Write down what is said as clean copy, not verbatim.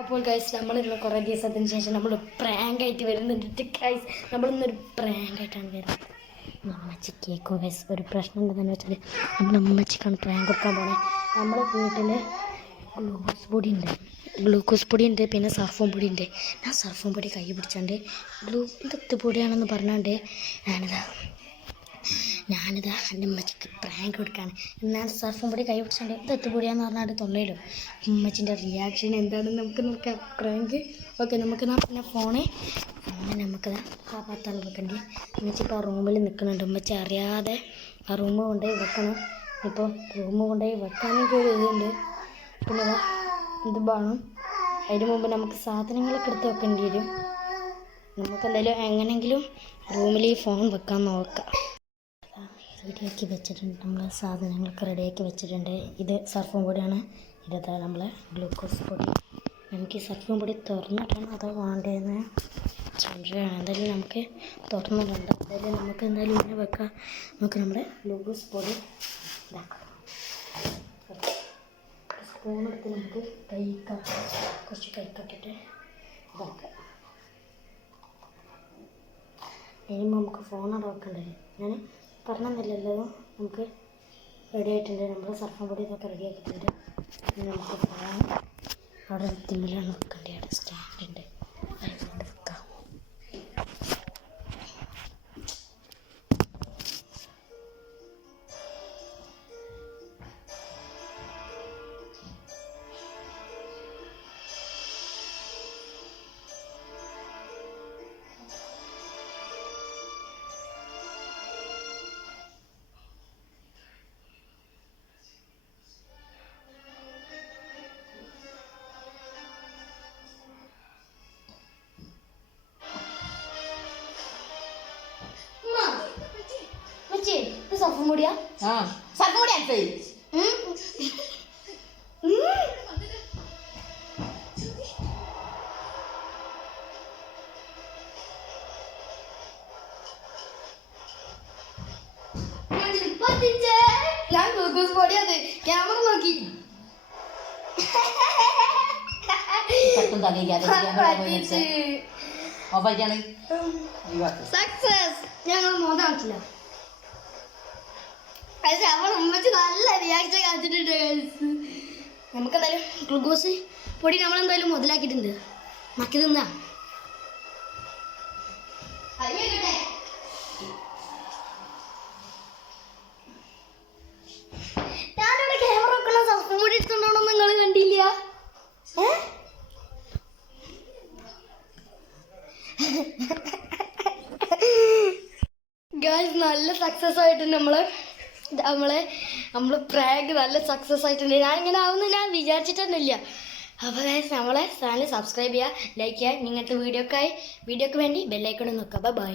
അപ്പോൾ ഗൈസ് നമ്മളിന്ന് കുറേ ദിവസത്തിന് ശേഷം നമ്മൾ പ്രാങ്കായിട്ട് വരുന്നുണ്ട് ഗൈസ്. നമ്മളിന്നൊരു പ്രാങ്കായിട്ടാണ് വരുന്നത്. അമ്മച്ചി കേൾക്കും ഗൈസ്. ഒരു പ്രശ്നം എന്താണെന്ന് വെച്ചാൽ നമ്മുടെ അമ്മച്ചിക്കാണ് പ്രാങ്ക് കൊടുക്കാൻ പോണേ. നമ്മുടെ വീട്ടിൽ ഗ്ലൂക്കോസ് പൊടി ഉണ്ട്, പിന്നെ സർഫും പൊടി ഉണ്ട്. ഞാൻ സർഫും പൊടി കൈ പിടിച്ചാണ്ട് ഇതെത്ത് പൊടിയാണെന്ന് പറഞ്ഞാണ്ട് ഞാനിതാ എൻ്റെ അമ്മച്ചിക്ക് പ്രാങ്ക് കൊടുക്കുകയാണ്. എന്നാൽ സർഫും പൊടി കൈ പിടിച്ചാണ്ട് ഇതെത്ത് പൊടിയാന്ന് പറഞ്ഞാൽ തൊള്ളയിലും. അമ്മച്ചിൻ്റെ റിയാക്ഷൻ എന്താണെന്ന് നമുക്ക് നോക്കാം. Prank okay. നമുക്ക് പിന്നെ ഫോണ് നമുക്ക് ആ പത്താൾ വെക്കണ്ടേ. അമ്മച്ചി ഇപ്പോൾ ആ റൂമിൽ നിൽക്കുന്നുണ്ട്. അമ്മച്ചി അറിയാതെ ആ റൂം കൊണ്ടുപോയി വെക്കണം. ഇപ്പോൾ റൂം കൊണ്ടുപോയി വെക്കാനൊക്കെ ഒരു ഇതുണ്ട്. പിന്നെ ഇത് വേണം. അതിന് മുമ്പ് നമുക്ക് സാധനങ്ങളൊക്കെ എടുത്ത് വെക്കേണ്ടി വരും. നമുക്കെന്തായാലും എങ്ങനെയെങ്കിലും റൂമിൽ ഈ ഫോൺ വെക്കാൻ നോക്കാം. റെഡിയാക്കി വെച്ചിട്ടുണ്ട്. നമ്മൾ സാധനങ്ങളൊക്കെ റെഡിയാക്കി വെച്ചിട്ടുണ്ട്. ഇത് സർഫും പൊടിയാണ്. ഇതാ നമ്മളെ ഗ്ലൂക്കോസ് പൊടി. നമുക്ക് ഈ സർഫും പൊടി തുറന്നിട്ടാണ് അതോ വേണ്ടതെന്ന് സംശയമാണ്. എന്തായാലും നമുക്ക് തുറന്നിട്ടുണ്ട്. എന്തായാലും നമുക്ക് എന്തായാലും ഇങ്ങനെ വെക്കാം. നമുക്ക് നമ്മുടെ ഗ്ലൂക്കോസ് പൊടി ഇതാക്കാം. സ്പൂണെടുത്ത് നമുക്ക് കുറച്ച് കൈക്കട്ടിട്ട് ഇതാക്കാം. ഇനി നമുക്ക് ഫോൺ അവിടെ വെക്കണ്ടേ. ഞാൻ പറഞ്ഞില്ലല്ലോ. നമുക്ക് റെഡി ആയിട്ടുണ്ട്. നമ്മൾ സർഫും പൊടി ഇതൊക്കെ റെഡി ആക്കിയിട്ടുണ്ട്. ഇനി നമുക്ക് ഫോൺ അവിടെ തിമ്മിലാണ് വെക്കേണ്ടത്. അവിടെ സ്റ്റാൻഡുണ്ട്, അതിനോട് വെക്കാം. സർഫും പൊടിയാ? സർഫും പൊടി ഞാൻ ഗ്ലൂക്കോസ് പൊടിയത് ക്യാമറ നോക്കി സക്സസ്. ഞങ്ങൾ മോതാക്കില്ല. അവൾ ഉമ്മച്ച് നല്ല റിയാക്ഷൻ കാണിച്ചിട്ടുണ്ട്. നമുക്കെന്തായാലും ഗ്ലൂക്കോസ് പൊടി നമ്മളെന്തായാലും മുതലാക്കിയിട്ടുണ്ട്. മക്കി തിന്നാ ഞാനിവിടെ ക്യാമറ വെക്കണം. സർഫും പൊടി എടുത്തോണ്ടോന്നും നിങ്ങൾ കണ്ടില്ല. ഗൈസ് നല്ല സക്സസ് ആയിട്ട് നമ്മൾ പ്രാങ്ക് നല്ല സക്സസ് ആയിട്ടുണ്ട്. ഞാനിങ്ങനെ ആവുമെന്ന് ഞാൻ വിചാരിച്ചിട്ടൊന്നുമില്ല. അപ്പോൾ ഗൈസ് നമ്മളെ ചാനൽ സബ്സ്ക്രൈബ് ചെയ്യുക, ലൈക്ക് ചെയ്യുക. ഇങ്ങനത്തെ വീഡിയോക്ക് വേണ്ടി ബെല്ലൈക്കൺ നോക്കുക. ബൈ.